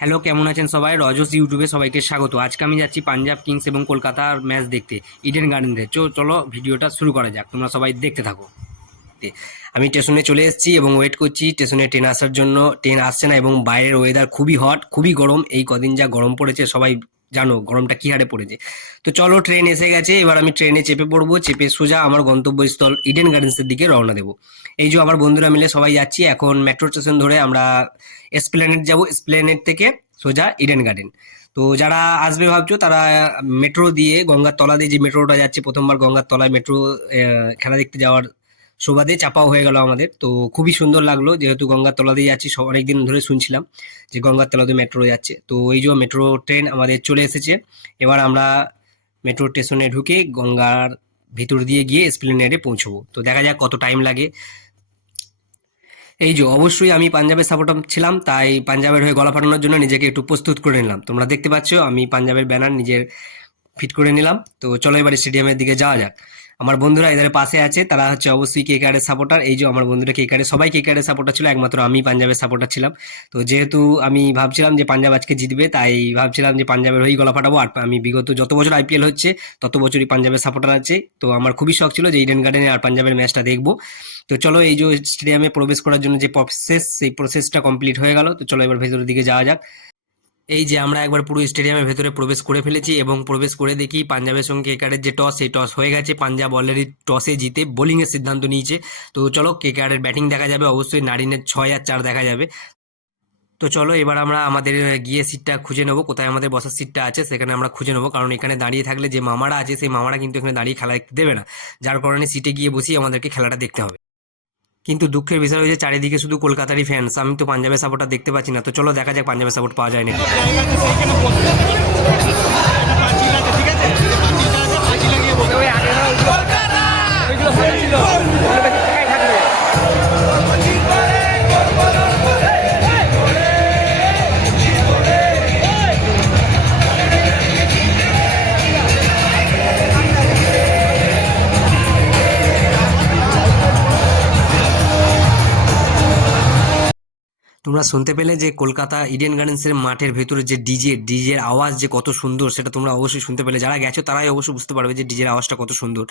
Hello, কেমন আছেন সবাই? রজস ইউটিউবে সবাইকে স্বাগত। আজকে আমি যাচ্ছি পাঞ্জাব কিংস এবং কলকাতার ম্যাচ দেখতে ইডেন গার্ডেনে। চলো ভিডিওটা শুরু করা যাক, তোমরা সবাই দেখতে থাকো। আমি স্টেশনে চলে এসেছি এবং ওয়েট করছি স্টেশনে ট্রেন আসার জন্য। ট্রেন আসছে না এবং বাইরের ওয়েদার খুবই হট, খুবই গরম। এই কদিন যা গরম পড়েছে সবাই জানো গরমটা কী হারে পড়েছে। তো চলো, ট্রেন এসে গেছে, এবার আমি ট্রেনে চেপে পড়বো। চেপে সোজা আমার গন্তব্যস্থল ইডেন গার্ডেন্সের দিকে রওনা দেবো। এই যে আমার বন্ধুরা মিলে সবাই যাচ্ছি এখন মেট্রো স্টেশন ধরে আমরা এসপ্ল্যানেড যাবো। এসপ্ল্যানেড থেকে সোজা ইডেন গার্ডেন। তো যারা আসবে ভাবছো তারা মেট্রো দিয়ে গঙ্গার তলা দিয়ে যে মেট্রোটা যাচ্ছে, প্রথমবার গঙ্গার তলায় মেট্রো খেলা দেখতে যাওয়ার সুবাদে চাপাও হয়ে গেল আমাদের। তো খুবই সুন্দর লাগলো, যেহেতু গঙ্গার তলা দিয়ে যাচ্ছি, অনেকদিন ধরে শুনছিলাম যে গঙ্গার তলা দিয়ে মেট্রো যাচ্ছে। তো এই যে মেট্রো ট্রেন আমাদের চলে এসেছে। এবার আমরা মেট্রো স্টেশনে ঢুকে গঙ্গার ভিতর দিয়ে গিয়ে এসপ্ল্যানেডে পৌঁছবো। তো দেখা যাক কত টাইম লাগে। এই যে অবশ্যই আমি পাঞ্জাবের সাপোর্টার ছিলাম, তাই পাঞ্জাবের হয়ে গলা ফাটানোর জন্য নিজেকে একটু প্রস্তুত করে নিলাম। তোমরা দেখতে পাচ্ছ আমি পাঞ্জাবের ব্যানার নিজের ফিট করে নিলাম। তো চলো এবার স্টেডিয়ামের দিকে যাওয়া যাক। আমার বন্ধুরা এদের পাশে আছে, তারা হচ্ছে অবশ্যই কেকেআরের সাপোর্টার। এই যে আমার বন্ধুরা কেকেআরের, সবাই কেকেআরের সাপোর্টার ছিল, একমাত্র আমি পাঞ্জাবের সাপোর্টার ছিলাম। তো যেহেতু আমি ভাবছিলাম যে পাঞ্জাব আজকে জিতবে, তাই ভাবছিলাম যে পাঞ্জাবের হয়েই গলা ফাটাবো। আর আমি বিগত যত বছর আইপিএল হচ্ছে তত বছরই পাঞ্জাবের সাপোর্টার আছে। তো আমার খুবই শখ ছিল যে ইডেন গার্ডেনে আর পাঞ্জাবের ম্যাচটা দেখবো। তো চলো, এই যে স্টেডিয়ামে প্রবেশ করার জন্য যে প্রসেস, সেই প্রসেসটা কমপ্লিট হয়ে গেল। তো চলো এবার ভেতরের দিকে যাওয়া যাক। এই যে আমরা একবার পুরো স্টেডিয়ামের ভেতরে প্রবেশ করে ফেলেছি এবং প্রবেশ করে দেখি পাঞ্জাবের সঙ্গে কেকেআরের যে টস, সেই টস হয়ে গেছে। পাঞ্জাব অলরেডি টসে জিতে বোলিংয়ের সিদ্ধান্ত নিয়েছে। তো চলো কেকেআরের ব্যাটিং দেখা যাবে, অবশ্যই নারিনের 6 আর 4 দেখা যাবে। তো চলো এবার আমরা আমাদের গিয়ে সিটটা খুঁজে নেবো, কোথায় আমাদের বসার সিটটা আছে সেখানে আমরা খুঁজে নেবো। কারণ এখানে দাঁড়িয়ে থাকলে যে মামারা আছে সেই মামারা কিন্তু এখানে দাঁড়িয়ে খেলা দেখতে দেবে না, যার কারণে সিটে গিয়ে বসি আমাদেরকে খেলাটা দেখতে হবে। কিন্তু দুঃখের বিষয় হয়েছে চারিদিকে শুধু কলকাতারই ফ্যান্স, আমি তো পাঞ্জাবের সাপোর্টার দেখতে পাচ্ছি না। তো চলো দেখা যাক পাঞ্জাবের সাপোর্ট পাওয়া যায় নাকি। তোমরা শুনতে পেলে যে কলকাতা ইডেন গার্ডেন্সের মাঠের ভেতরে যে ডিজের আওয়াজ যে কত সুন্দর, সেটা তোমরা অবশ্যই শুনতে পেলে। যারা গেছো তারাই অবশ্যই বুঝতে পারবে যে ডিজের আওয়াজটা কত সুন্দর।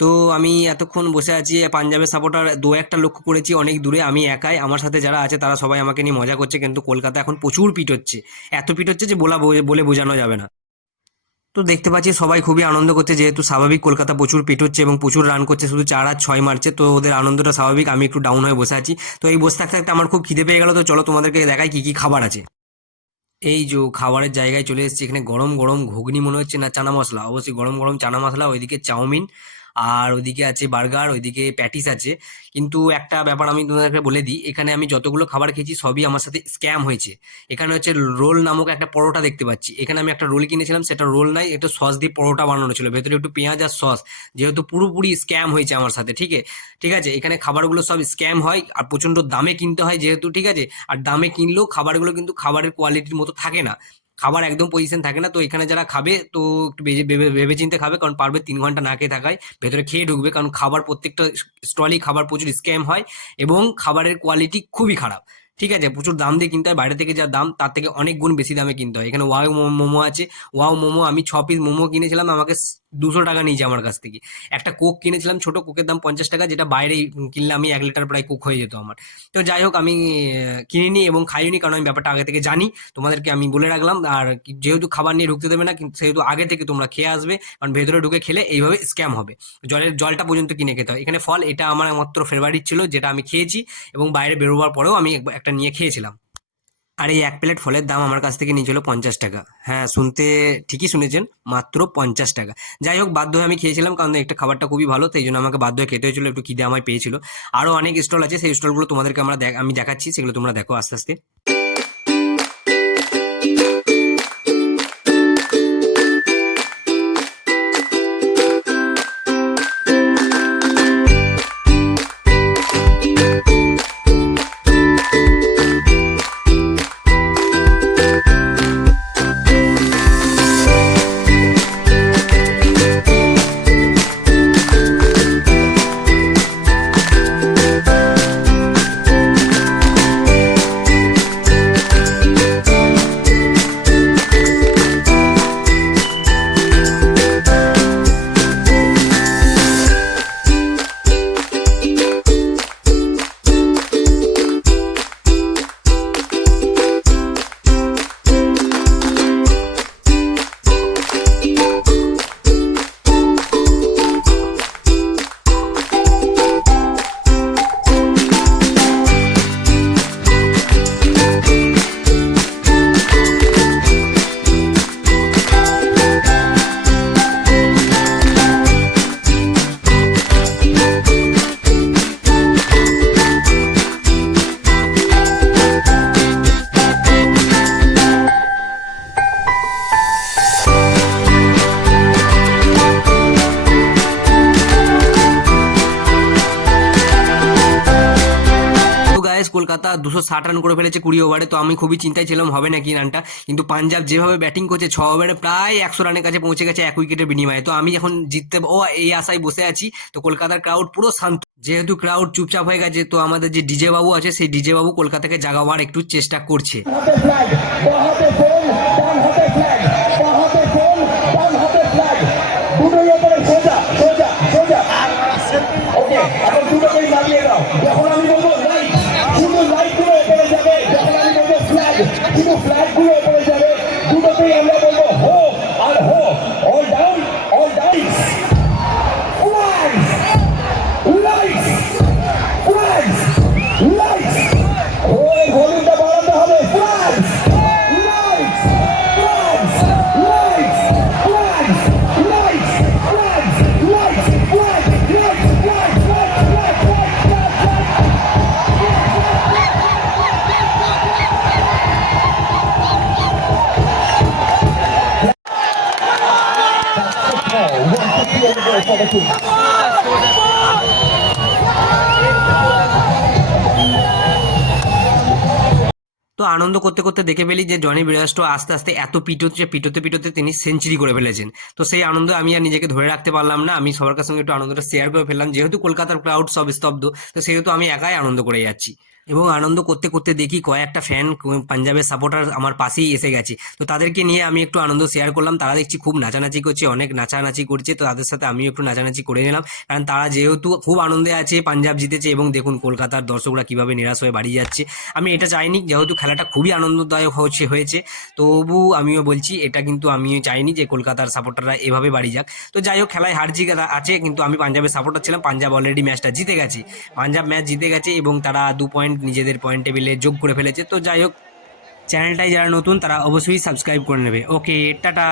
তো আমি এতক্ষণ বসে আছি, পাঞ্জাবের সাপোর্টার দু একটা লক্ষ্য করেছি অনেক দূরে, আমি একাই। আমার সাথে যারা আছে তারা সবাই আমাকে নিয়ে মজা করছে, কিন্তু কলকাতা এখন প্রচুর পিট হচ্ছে, এত পিট হচ্ছে যে বলে বোঝানো যাবে না। তো দেখতে পাচ্ছি সবাই খুবই আনন্দ করছে, যেহেতু স্বাভাবিক কলকাতা প্রচুর পিট হচ্ছে এবং প্রচুর রান করছে, শুধু 4 আর 6 মারছে। তো ওদের আনন্দটা স্বাভাবিক, আমি একটু ডাউন হয়ে বসে আছি। তো এই বসে থাকতে থাকতে আমার খুব খিদে পেয়ে গেল। তো চলো তোমাদেরকে দেখাই কি কি খাবার আছে। এই যে খাবারের জায়গায় চলে এসেছি, এখানে গরম গরম ঘুগনি মনে হচ্ছে, না চানা মশলা, অবশ্যই গরম গরম চানা মশলা, ওইদিকে চাউমিন, আর ওইদিকে আছে বার্গার, ওইদিকে প্যাটিস আছে। কিন্তু একটা ব্যাপার আমি তোমাদেরকে বলে দিই, এখানে আমি যতগুলো খাবার খেয়েছি সবই আমার সাথে স্ক্যাম হয়েছে। এখানে হচ্ছে রোল নামক একটা পরোটা দেখতে পাচ্ছি, এখানে আমি একটা রোল কিনেছিলাম, সেটা রোল নাই, একটু সস দিয়ে পরোটা বানানো ছিল, ভেতরে একটু পেঁয়াজ আর সস। যেহেতু পুরোপুরি স্ক্যাম হয়েছে আমার সাথে, ঠিক আছে। এখানে খাবারগুলো সব স্ক্যাম হয় আর প্রচণ্ড দামে কিনতে হয় যেহেতু, ঠিক আছে। আর দামে কিনলেও খাবারগুলো কিন্তু খাবারের কোয়ালিটির মতো থাকে না, খাবার একদম পজিশন থাকে না। তো এখানে যারা খাবে তো একটু ভেবে চিন্তে খাবে, কারণ পারবে 3 ঘন্টা না খেয়ে থাকায় ভেতরে খেয়ে ঢুকবে, কারণ খাবার প্রত্যেকটা স্টলেই খাবার প্রচুর স্ক্যাম হয় এবং খাবারের কোয়ালিটি খুবই খারাপ, ঠিক আছে। প্রচুর দাম দিয়ে কিনতে হয়, বাইরে থেকে যা দাম তার থেকে অনেক গুণ বেশি দামে কিনতে হয়। এখানে ওয়াও মোমো আছে, ওয়াও মোমো আমি 6 পিস মোমো কিনেছিলাম, আমাকে 200 টাকা নিয়েছে আমার কাছ থেকে। একটা কোক কিনেছিলাম, ছোট কোকের দাম 50 টাকা, যেটা বাইরে কিনলে আমি 1 লিটার প্রায় কোক হয়ে যেত আমার। তো যাই হোক, আমি কিনিনি এবং খাইনি, কারণ আমি ব্যাপারটা আগে থেকে জানি, তোমাদেরকে আমি বলে রাখলাম। আর যেহেতু খাবার নিয়ে ঢুকতে দেবে না, কিন্তু সেহেতু আগে থেকে তোমরা খেয়ে আসবে, কারণ ভেতরে ঢুকে খেলে এইভাবে স্ক্যাম হবে। জলটা পর্যন্ত কিনে খেতে হয়। এখানে ফল, এটা আমার মাত্র ফেভারিট ছিল, যেটা আমি খেয়েছি এবং বাইরে বেরোবার পরেও আমি একটা নিয়ে খেয়েছিলাম। আর এই 1 প্লেট ফলের দাম আমার কাছ থেকে নিয়েছিল 50 টাকা। হ্যাঁ, শুনতে ঠিকই শুনেছেন, মাত্র 50 টাকা। যাই হোক, বাধ্য হয়ে আমি খেয়েছিলাম, কারণ একটা খাবারটা খুবই ভালো, তাই জন্য আমাকে বাধ্য হয়ে খেতে হয়েছিল, একটু খিদে আমায় পেয়েছিল। আরও অনেক স্টল আছে, সেই স্টলগুলো তোমাদেরকে আমি দেখাচ্ছি, সেগুলো তোমরা দেখো আস্তে আস্তে। সানরাইজ কলকাতা 260 রান করে ফেলেছে 20 ওভারে। তো আমি খুবই চিন্তায় ছিলাম হবে নাকি রানটা, কিন্তু পাঞ্জাব যেভাবে ব্যাটিং করছে 6 ওভারে প্রায় 100 রানের কাছে পৌঁছে গেছে 1 উইকেটের বিনিময়ে। তো আমি এখন জিততে এই আশায় বসে আছি। তো কলকাতার ক্রাউড পুরো শান্ত, যেহেতু ক্রাউড চুপচাপ হয়ে গেছে তো আমাদের যে ডিজে বাবু আছে সেই ডিজে বাবু কলকাতাকে জাগাবার একটু চেষ্টা করছে। তো আনন্দ করতে করতে দেখে ফেলি যে জনি ব্রেয়াস্টো আস্তে আস্তে এত পিটোচ্ছে, পিটোতে পিটোতে তিনি সেঞ্চুরি করে ফেলেছেন। তো সেই আনন্দ আমি আর নিজেকে ধরে রাখতে পারলাম না, আমি সবার সঙ্গে একটু আনন্দটা শেয়ার করে ফেললাম। যেহেতু কলকাতার ক্রাউড সব স্তব্ধ, তো সেহেতু আমি একাই আনন্দ করে যাচ্ছি। এবং আনন্দ করতে করতে দেখি কয়েকটা ফ্যান পাঞ্জাবের সাপোর্টার আমার পাশেই এসে গেছে। তো তাদেরকে নিয়ে আমি একটু আনন্দ শেয়ার করলাম। তারা দেখছি খুব নাচানাচি করছে, অনেক নাচানাচি করছে। তো তাদের সাথে আমিও একটু নাচানাচি করে নিলাম, কারণ তারা যেহেতু খুব আনন্দে আছে পাঞ্জাব জিতেছে। এবং দেখুন কলকাতার দর্শকরা কিভাবে নিরাশ হয়ে বাড়ি যাচ্ছে। আমি এটা চাইনি, যেহেতু খেলাটা খুবই আনন্দদায়ক হয়েছে, তবু আমিও বলছি এটা কিন্তু আমিও চাইনি যে কলকাতার সাপোর্টাররা এভাবে বাড়ি যাক। তো যাই হোক, খেলায় হার জিত আছে, কিন্তু আমি পাঞ্জাবের সাপোর্টার ছিলাম। পাঞ্জাব অলরেডি ম্যাচটা জিতে গেছে, পাঞ্জাব ম্যাচ জিতে গেছে এবং তারা 2 পয়েন্ট নিজেদের পয়েন্ট টেবিলে যোগ করে ফেলেছে। তো যাই হোক, চ্যানেলটাই যারা নতুন তারা অবশ্যই সাবস্ক্রাইব করে নেবে। ওকে, টাটা।